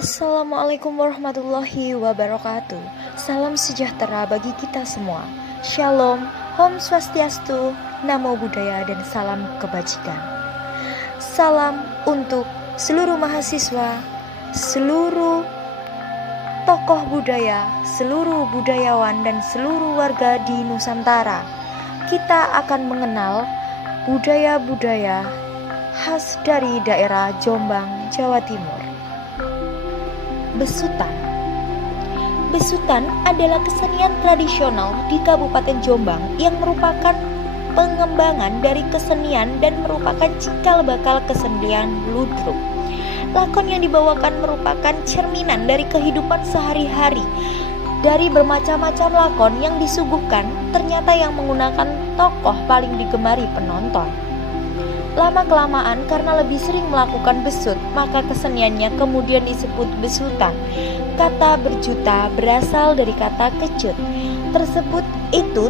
Assalamualaikum warahmatullahi wabarakatuh. Salam sejahtera bagi kita semua. Shalom, Om Swastiastu, Namo Buddhaya, dan salam kebajikan. Salam untuk seluruh mahasiswa, seluruh tokoh budaya, seluruh budayawan, dan seluruh warga di Nusantara. Kita akan mengenal budaya-budaya khas dari daerah Jombang, Jawa Timur. Besutan. Besutan adalah kesenian tradisional di Kabupaten Jombang yang merupakan pengembangan dari kesenian dan merupakan cikal bakal kesenian ludruk. Lakon yang dibawakan merupakan cerminan dari kehidupan sehari-hari. Dari bermacam-macam lakon yang disuguhkan, ternyata yang menggunakan tokoh paling digemari penonton. Lama-kelamaan karena lebih sering melakukan besut, maka keseniannya kemudian disebut besutan. Kata berjuta berasal dari kata kecut. Tersebut itu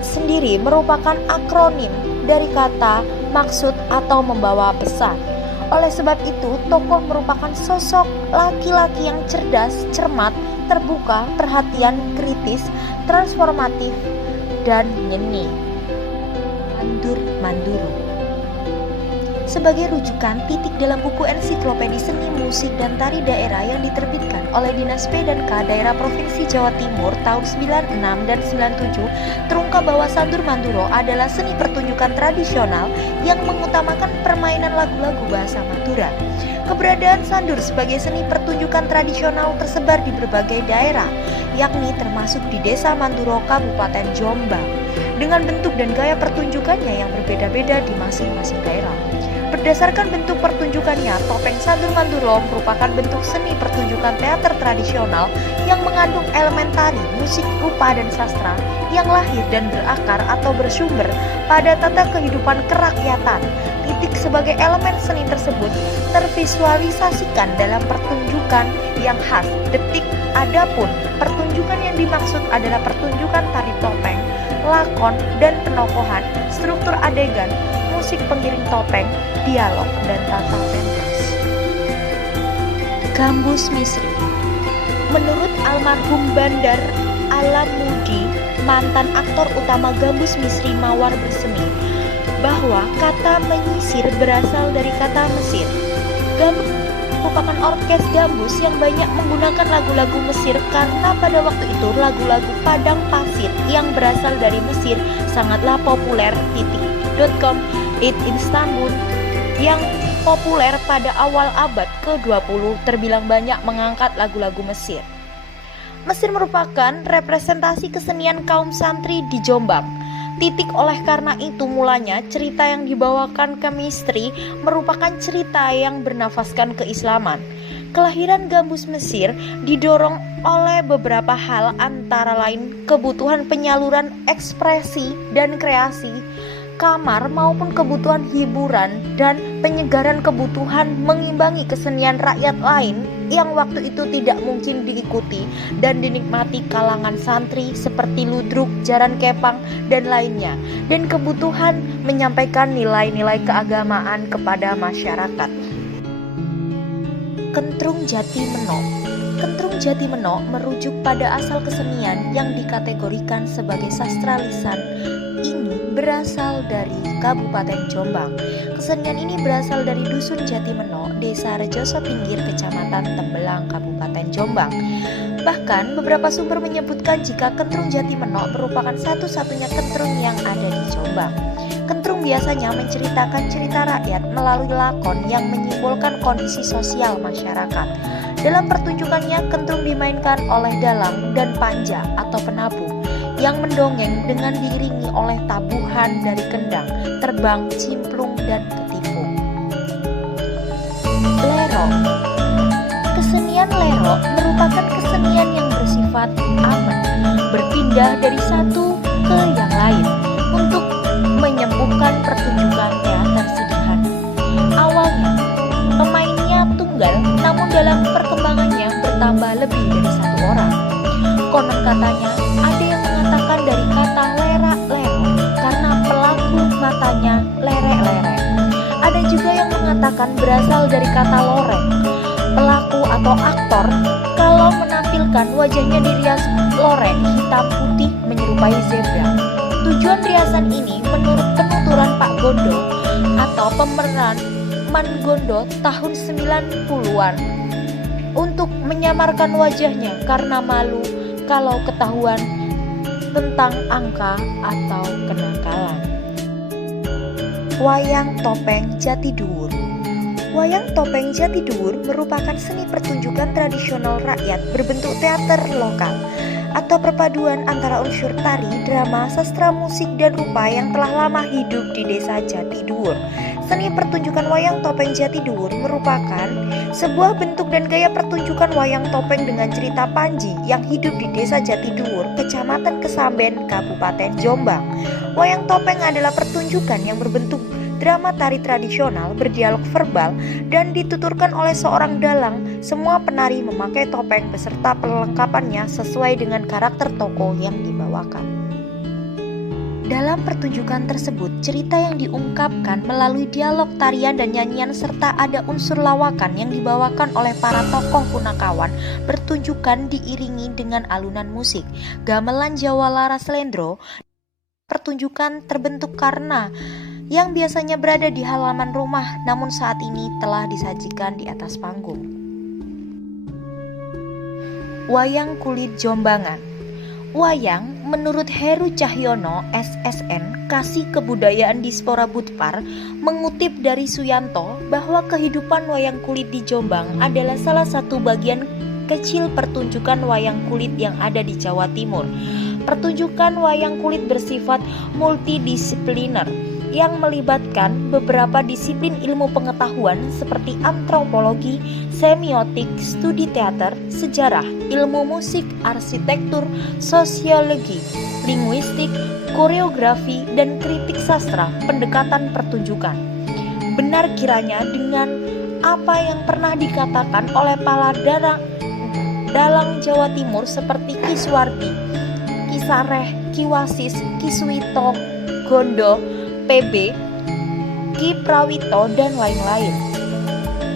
sendiri merupakan akronim dari kata maksud atau membawa pesan. Oleh sebab itu, tokoh merupakan sosok laki-laki yang cerdas, cermat, terbuka, perhatian, kritis, transformatif, dan nyeni. Manduru. Sebagai rujukan, titik dalam buku ensiklopedi seni musik dan tari daerah yang diterbitkan oleh Dinas P dan K Daerah Provinsi Jawa Timur tahun 96 dan 97 terungkap bahwa Sandur Manduro adalah seni pertunjukan tradisional yang mengutamakan permainan lagu-lagu bahasa Madura. Keberadaan sandur sebagai seni pertunjukan tradisional tersebar di berbagai daerah, yakni termasuk di Desa Manduro, Kabupaten Jombang, dengan bentuk dan gaya pertunjukannya yang berbeda-beda di masing-masing daerah. Berdasarkan bentuk pertunjukannya, topeng Sandur Manduro merupakan bentuk seni pertunjukan teater tradisional yang mengandung elemen tari, musik, rupa, dan sastra yang lahir dan berakar atau bersumber pada tata kehidupan kerakyatan. Titik sebagai elemen seni tersebut tervisualisasikan dalam pertunjukan yang khas. Detik, adapun pertunjukan yang dimaksud adalah pertunjukan tari topeng, lakon, dan penokohan, struktur adegan, musik pengiring topeng, dialog, dan tata pentas. Gambus Misri. Menurut almarhum Bandar Alamudi, mantan aktor utama Gambus Misri Mawar Bersemi, bahwa kata menyisir berasal dari kata Mesir. Gambus merupakan orkes gambus yang banyak menggunakan lagu-lagu Mesir karena pada waktu itu lagu-lagu Padang Pasir yang berasal dari Mesir sangatlah populer. .com It Istanbul yang populer pada awal abad ke-20 terbilang banyak mengangkat lagu-lagu Mesir. Mesir merupakan representasi kesenian kaum santri di Jombang. Oleh karena itu mulanya cerita yang dibawakan ke Misri merupakan cerita yang bernafaskan keislaman. Kelahiran Gambus Mesir didorong oleh beberapa hal, antara lain kebutuhan penyaluran ekspresi dan kreasi kamar maupun kebutuhan hiburan dan penyegaran, kebutuhan mengimbangi kesenian rakyat lain yang waktu itu tidak mungkin diikuti dan dinikmati kalangan santri seperti ludruk, jaran kepang, dan lainnya, dan kebutuhan menyampaikan nilai-nilai keagamaan kepada masyarakat. Kentrung Jati Meno. Kentrung Jati Meno merujuk pada asal kesenian yang dikategorikan sebagai sastra lisan. Ini berasal dari Kabupaten Jombang. Kesenian ini berasal dari Dusun Jati Meno, Desa Rejoso Pinggir, Kecamatan Tembelang, Kabupaten Jombang. Bahkan beberapa sumber menyebutkan jika Kentrung Jati Meno merupakan satu-satunya kentrung yang ada di Jombang. Kentrung biasanya menceritakan cerita rakyat melalui lakon yang menyimpulkan kondisi sosial masyarakat. Dalam pertunjukannya, kentrung dimainkan oleh dalang dan panja atau penabuh yang mendongeng dengan diiringi oleh tabuhan dari kendang, terbang, cimplung, dan ketifung. Lero. Kesenian lero merupakan kesenian yang bersifat aman, berpindah dari satu ke yang lain untuk menyembuhkan pertunjukan teater sederhana. Awalnya, pemainnya tunggal, namun dalam perkembangannya bertambah lebih dari satu orang. Konon katanya, ada yang mengatakan dari kata lera-lero karena pelaku matanya lerek-lerek. Ada juga yang mengatakan berasal dari kata loreng, pelaku atau aktor kalau menampilkan wajahnya dirias loren hitam putih menyerupai zebra. Tujuan riasan ini menurut penuturan Pak Gondo atau pemeran Mangondo tahun 90-an untuk menyamarkan wajahnya karena malu kalau ketahuan tentang angka atau kenakalan. Wayang topeng Jatiduwur. Wayang topeng Jatiduwur merupakan seni pertunjukan tradisional rakyat berbentuk teater lokal atau perpaduan antara unsur tari, drama, sastra, musik, dan rupa yang telah lama hidup di desa Jatiduwur. Seni pertunjukan wayang topeng Jatiduwur merupakan sebuah bentuk dan gaya pertunjukan wayang topeng dengan cerita Panji yang hidup di desa Jatiduwur, Kecamatan Kesamben, Kabupaten Jombang. Wayang topeng adalah pertunjukan yang berbentuk drama tari tradisional berdialog verbal dan dituturkan oleh seorang dalang. Semua penari memakai topeng beserta perlengkapannya sesuai dengan karakter tokoh yang dibawakan. Dalam pertunjukan tersebut, cerita yang diungkapkan melalui dialog, tarian, dan nyanyian serta ada unsur lawakan yang dibawakan oleh para tokoh punakawan. Pertunjukan diiringi dengan alunan musik. Gamelan Jawa Laras Lendro. Pertunjukan terbentuk karena yang biasanya berada di halaman rumah namun saat ini telah disajikan di atas panggung. Wayang kulit Jombangan. Wayang menurut Heru Cahyono SSN Kasih Kebudayaan Dispora Budpar mengutip dari Suyanto bahwa kehidupan wayang kulit di Jombang adalah salah satu bagian kecil pertunjukan wayang kulit yang ada di Jawa Timur. Pertunjukan wayang kulit bersifat multidisipliner yang melibatkan beberapa disiplin ilmu pengetahuan seperti antropologi, semiotik, studi teater, sejarah, ilmu musik, arsitektur, sosiologi, linguistik, koreografi, dan kritik sastra pendekatan pertunjukan. Benar kiranya dengan apa yang pernah dikatakan oleh para dalang Jawa Timur seperti Ki Suwardi, Ki Sareh, Ki Wasis, Ki Suwito, Gondo, PB, Ki Prawito, dan lain-lain,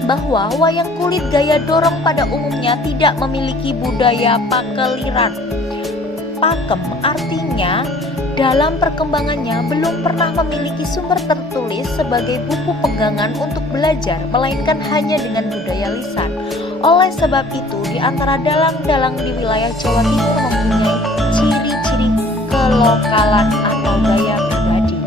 bahwa wayang kulit gaya dorong pada umumnya tidak memiliki budaya pakeliran. Pakem artinya dalam perkembangannya belum pernah memiliki sumber tertulis sebagai buku pegangan untuk belajar, melainkan hanya dengan budaya lisan. Oleh sebab itu, di antara dalang-dalang di wilayah Jawa Timur mempunyai ciri-ciri kelokalan atau gaya pribadi.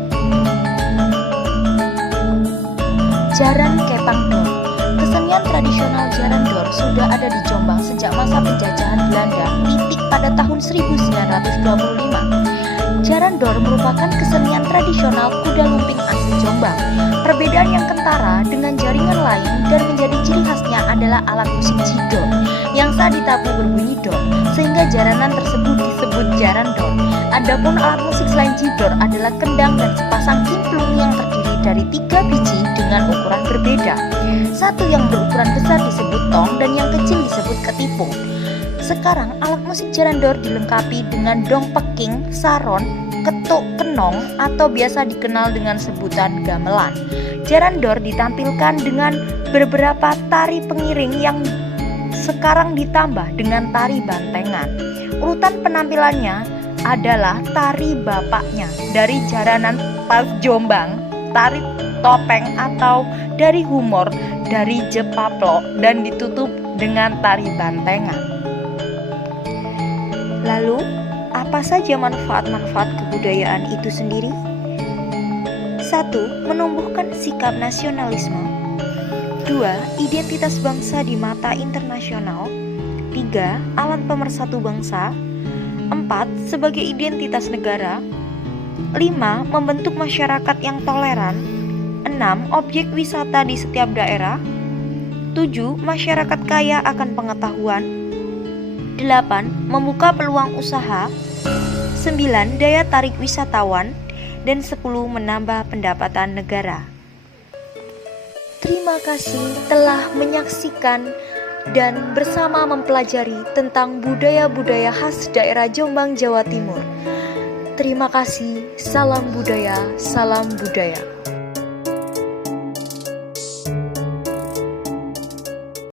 Jaran Kepang Dor. Kesenian tradisional Jaran Dor sudah ada di Jombang sejak masa penjajahan Belanda, titik pada tahun 1925. Jaran Dor merupakan kesenian tradisional kuda lumping asli Jombang. Perbedaan yang kentara dengan jaringan lain dan menjadi ciri khasnya adalah alat musik jidor yang saat ditabuh berbunyi dor, sehingga jaranan tersebut disebut Jaran Dor. Adapun alat musik selain jidor adalah kendang dan sepasang kimplung yang terdiri dari 3 biji dengan ukuran berbeda. Satu yang berukuran besar disebut tong dan yang kecil disebut ketipung. Sekarang alat musik Jaran Dor dilengkapi dengan dong peking, saron, ketuk kenong atau biasa dikenal dengan sebutan gamelan. Jaran Dor ditampilkan dengan beberapa tari pengiring yang sekarang ditambah dengan tari bantengan. Urutan penampilannya adalah tari bapaknya dari jaranan pas Jombang, tari topeng atau dari humor, dari jepaplo, dan ditutup dengan tari bantengan. Lalu, apa saja manfaat-manfaat kebudayaan itu sendiri? 1. Menumbuhkan sikap nasionalisme. 2. Identitas bangsa di mata internasional. 3. Alat pemersatu bangsa. 4. Sebagai identitas negara. 5. Membentuk masyarakat yang toleran. 6. Objek wisata di setiap daerah. 7. Masyarakat kaya akan pengetahuan. 8. Membuka peluang usaha. 9. Daya tarik wisatawan. Dan 10. Menambah pendapatan negara. Terima kasih telah menyaksikan dan bersama mempelajari tentang budaya-budaya khas daerah Jombang, Jawa Timur. Terima kasih, salam budaya, salam budaya.